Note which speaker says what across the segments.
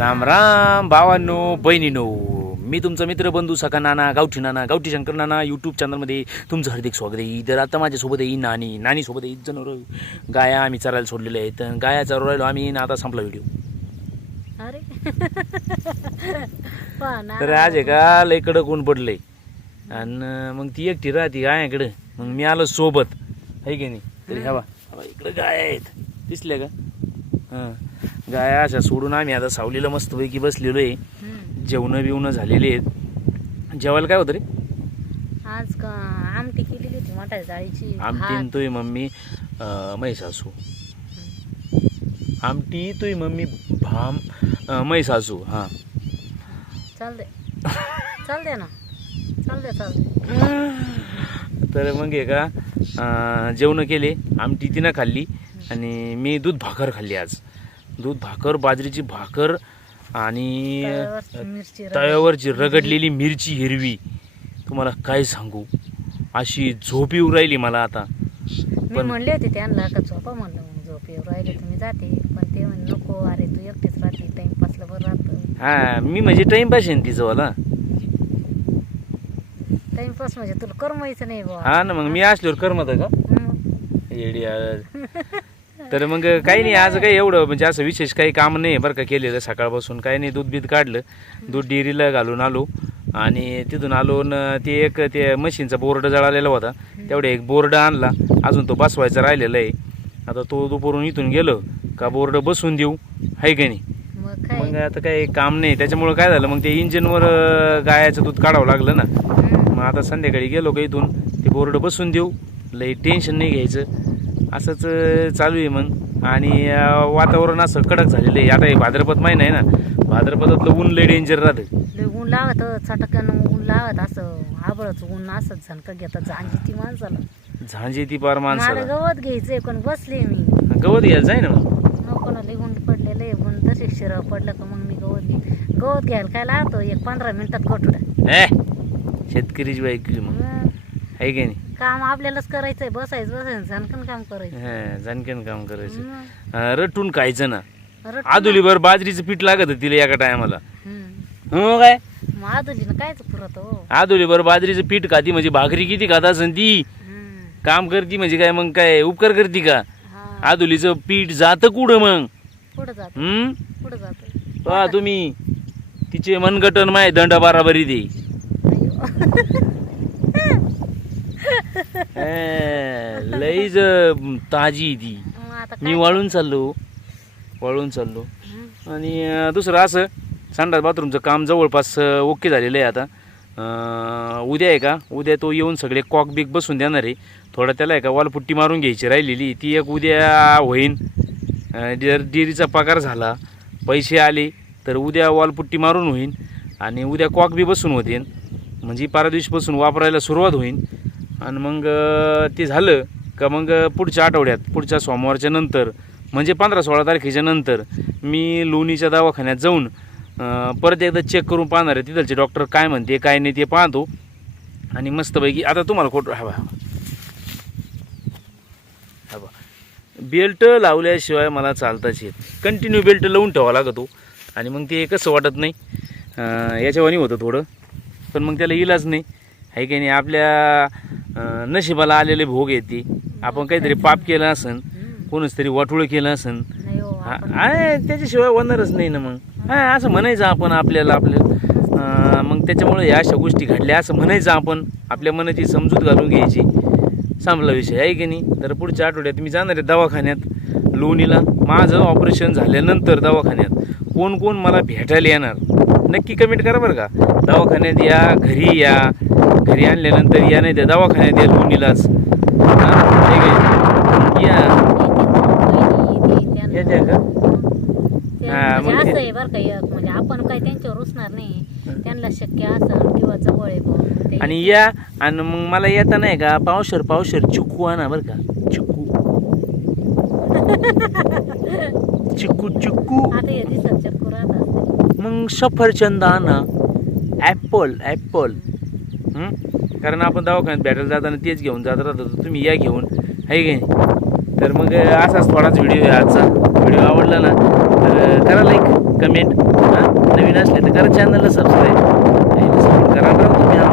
Speaker 1: राम राम भावांनो बहिणीनो. मी तुमचा मित्र बंधू सखा नाना गावठी नाना गावठी शंकर नाना यूट्यूब चॅनलमध्ये तुमचं हार्दिक स्वागत आहे. तर आता माझ्यासोबत आहे नानी. नानी सोबत आहे जनावर गाया आम्ही चरायला सोडलेले आहेत. गाया चरवू राहिलो आम्ही आणि आता संपला व्हिडिओ
Speaker 2: ना.
Speaker 1: तर आज आहे का लय कडक ऊन पडलंय. आणि मग ती एकटी राहते गायाकडे. मग मी आलो सोबत. आहे की नाही? तरी हवा. हवा इकडे गाय आहेत. दिसल्या का? हां. गाया अशा सोडून आम्ही आता सावलीला मस्तपैकी बसलेलो आहे. जेवणं बिवणं झालेली आहेत. जेवायला काय होतं रे?
Speaker 2: आज का आमटी केलेली होती मटाच्या डाळीची.
Speaker 1: आमटी. तुही मम्मी अं, मै सासू आमटी तुही मम्मी भाम मै सासू हां.
Speaker 2: चाल दे. चाल दे ना. चाल दे चाल दे.
Speaker 1: तर मग आहे का जेवणं केले आमटी तिनं खाल्ली आणि मी दूध भाकर खाल्ली आज. दूध भाकर बाजरीची भाकर आणि
Speaker 2: तव्यावरची मिरची रगड.
Speaker 1: तव्यावरची रगडलेली मिरची हिरवी. तुम्हाला काय सांगू? अशी झोप येऊ राहिली मला आता.
Speaker 2: मी
Speaker 1: पण-
Speaker 2: म्हणले होते त्यांना का झोपा म्हणलं मग झोप येऊ राहिले तुम्ही जाते. पण ते म्हणे नको अरे तू एकटीच राहते टाइमपासला बरं राहतं.
Speaker 1: हा मी म्हणजे टाइमपास आहे ना तिचं वाला
Speaker 2: टाइमपास म्हणजे तुला करमायचं नाही
Speaker 1: हा ना मग मी असल्यावर करमत का? येडी. तर मग काही नाही आज काही एवढं म्हणजे असं विशेष काही काम नाही बरं का केलेलं सकाळपासून. काही नाही दूध बीत काढलं. दूध डेअरीला घालून आलो. आणि तिथून आलो न ते एक ते मशीनचा बोर्ड जळालेला होता. तेवढे एक बोर्ड आणला. अजून तो बसवायचा राहिलेला आहे. आता तो दुपारून इथून गेलो का बोर्ड बसवून देऊ आहे का नाही?
Speaker 2: मग
Speaker 1: आता काही काम नाही. त्याच्यामुळं काय झालं मग ते इंजिनवर गायाचं दूध काढावं लागलं ना. मग आता संध्याकाळी गेलो का इथून ते बोर्ड बसून देऊ. लई टेन्शन नाही घ्यायचं. असंच चालू आहे मग. आणि वातावरण असं कडक झालेलं आहे. आता हे भाद्रपद महिना आहे ना भाद्रपदातलं ऊन लई डेंजर राहतं
Speaker 2: लय ऊन लागत चटक्यानं ऊन लागत असं आबळच ऊन असंच झणका घेतात. झांजी ती माणसाला.
Speaker 1: झांजी ती पार माणसाला.
Speaker 2: गवत घ्यायचंय पण बसले मी.
Speaker 1: गवत घ्यायला जाय ना मग.
Speaker 2: पडलेलं आहे. पण तसे शिरं पडलं का मग मी गवत गवत घ्यायला काय लागतो एक पंधरा मिनिटात गोठुडा
Speaker 1: ए शेतकरीची बाईक मग. आहे की नाही?
Speaker 2: काम आपल्यालाच करायचंय बसायचं बसायचं झणकन काम करायचं.
Speaker 1: हा काम करायचं. अं, रटून खायचं ना.
Speaker 2: रट-
Speaker 1: आदुलीभर बाजरीचं पीठ लागत तिला एका टायमाला.
Speaker 2: हम्म.
Speaker 1: हो काय?
Speaker 2: मग कायच पुरत हो?
Speaker 1: आदुलीभर बाजरीचं पीठ खाती म्हणजे भाकरी किती खात असन ती?
Speaker 2: हम्म.
Speaker 1: काम करती म्हणजे काय मग काय उपकार करती का?
Speaker 2: हा.
Speaker 1: आदुलीचं पीठ जातं कुठं मग?
Speaker 2: पुढं जात.
Speaker 1: हम्म?
Speaker 2: पुढं जात.
Speaker 1: पहा तुम्ही तिचे मनगटन माय दंड बाराबरी दे लईच ताजी ती. मी वाळून चाललो वाळून चाललो. आणि दुसरं असं संडास बाथरूमचं काम जवळपास ओके झालेलं आहे आता. उद्या आहे का? उद्या तो येऊन सगळे कॉक बिक बसून देणार आहे. थोडं त्याला आहे का वालपुट्टी मारून घ्यायची राहिलेली. ती एक उद्या होईन. जर डेअरीचा पगार झाला पैसे आले तर उद्या वालपुट्टी मारून होईन. आणि उद्या कॉक बी बसून होतील म्हणजे पारा दिवशीपासून वापरायला सुरुवात होईन. आणि मग ते झालं का मग पुढच्या आठवड्यात पुढच्या सोमवारच्या नंतर म्हणजे पंधरा सोळा तारखेच्या नंतर मी लोणीच्या दवाखान्यात जाऊन परत एकदा चेक करून पाहणार आहे तिथलचे डॉक्टर काय म्हणते काय नाही ते पाहतो. आणि मस्तपैकी आता तुम्हाला खोट हवा हवा बेल्ट लावल्याशिवाय मला चालताच येत कंटिन्यू बेल्ट लावून ठेवावा लागतो. आणि मग ते कसं वाटत नाही याच्यावानी होतं थोडं. पण मग त्याला इलाज नाही. आहे की नाही आपल्या नशिबाला आलेले भोग येते आपण काहीतरी पाप केलं असन. कोणच तरी वाटोळं केलं असन.
Speaker 2: हो
Speaker 1: आहे त्याच्याशिवाय होणारच नाही ना मग. हा असं म्हणायचं आपण आपल्याला आपल्या अं, मग त्याच्यामुळे या अशा गोष्टी घडल्या. असं म्हणायचं आपण आपल्या मनाची समजूत घालून घ्यायची. संपला विषय आहे की नाही? तर पुढच्या आठवड्यात मी जाणार आहे दवाखान्यात लोणीला. माझं ऑपरेशन झाल्यानंतर दवाखान्यात. कोण कोण मला भेटायला येणार? नक्की कमेंट करा बरं का. दवाखान्यात या घरी या. घरी आणल्यानंतर या नाही त्या दवाखान्यात या या. हा,
Speaker 2: म्हणजे असं आहे बरं म्हणजे आपण काय त्यांच्यावर रुसणार नाही. त्यांना शक्य असं किंवा जवळ आहे
Speaker 1: आणि या आणि मग मला येता नाही का? पावशर पावशर चिक्कू आणा बरं का. चिक्कू चिक्कू चिक्कू
Speaker 2: आता हे दिसत चक्कू राहत असते
Speaker 1: मग सफरचंद आणा. Apple apple? कारण आपण दवाखान्यात भेटायला जाताना तेच घेऊन जात राहतो. तुम्ही या घेऊन आहे की नाही? तर मग असाच थोडाच व्हिडिओ आहे आजचा. व्हिडिओ आवडला ना तर करा लाईक कमेंट हां? नवीन असले तर करा चॅनलला सबस्क्राईब सपोर्ट करा राव तुम्ही. हां.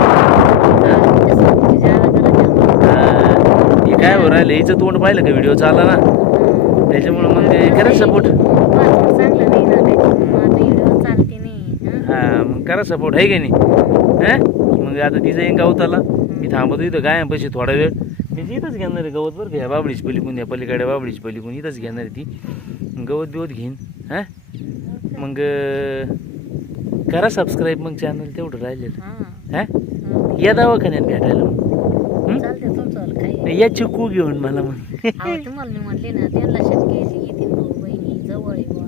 Speaker 1: काय हो राहिलं? हिचं तोंड पाहिलं का व्हिडिओ चालला ना? त्याच्यामुळं मग ते करा सपोर्ट
Speaker 2: ना? हां
Speaker 1: मग करा सपोर्ट आहे की नाही? हां? मग आता तिचं एक गवताला मी थांबतो इथं पैसे थोडा वेळ. मी इथंच घेणार आहे गवत बरं ह्या बाबळीच पलीकडून या पलीकडे बाबळीच पलीकडून इथंच घेणार आहे ती. गवत बिवत घेईन हां? मग करा सबस्क्राईब मग चॅनल तेवढं राहिलेलं.
Speaker 2: हां.
Speaker 1: या दवाखान्यात भेटायला मग. या चिकू घेऊन मला मग.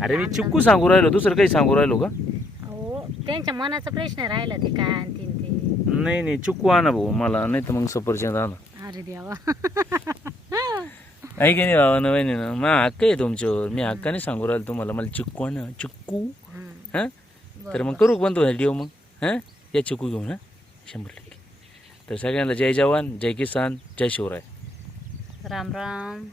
Speaker 1: अरे मी चिक्कू सांगू राहिलो दुसरं काही सांगू राहिलो का?
Speaker 2: त्यांच्या मनाचा प्रश्न राहिला ते काय आणतील. ते
Speaker 1: नाही नाही चिक्कू आणा भाऊ मला नाही तर मग सफरचंद आणा.
Speaker 2: अरे देवा.
Speaker 1: आहे की नाही बाबा ना वहिनी ना? मग हक्क आहे तुमच्यावर. मी हक्काने सांगू राहिलो तुम्हाला मला चिक्कू आणा चिक्कू
Speaker 2: हं.
Speaker 1: हां तर मग करू का बंद व्हिडिओ मग. हां? या चिक्कू घेऊन हां? शंभर टक्के. तर सगळ्यांना जय जवान जय किसान जय शिवराय.
Speaker 2: राम राम.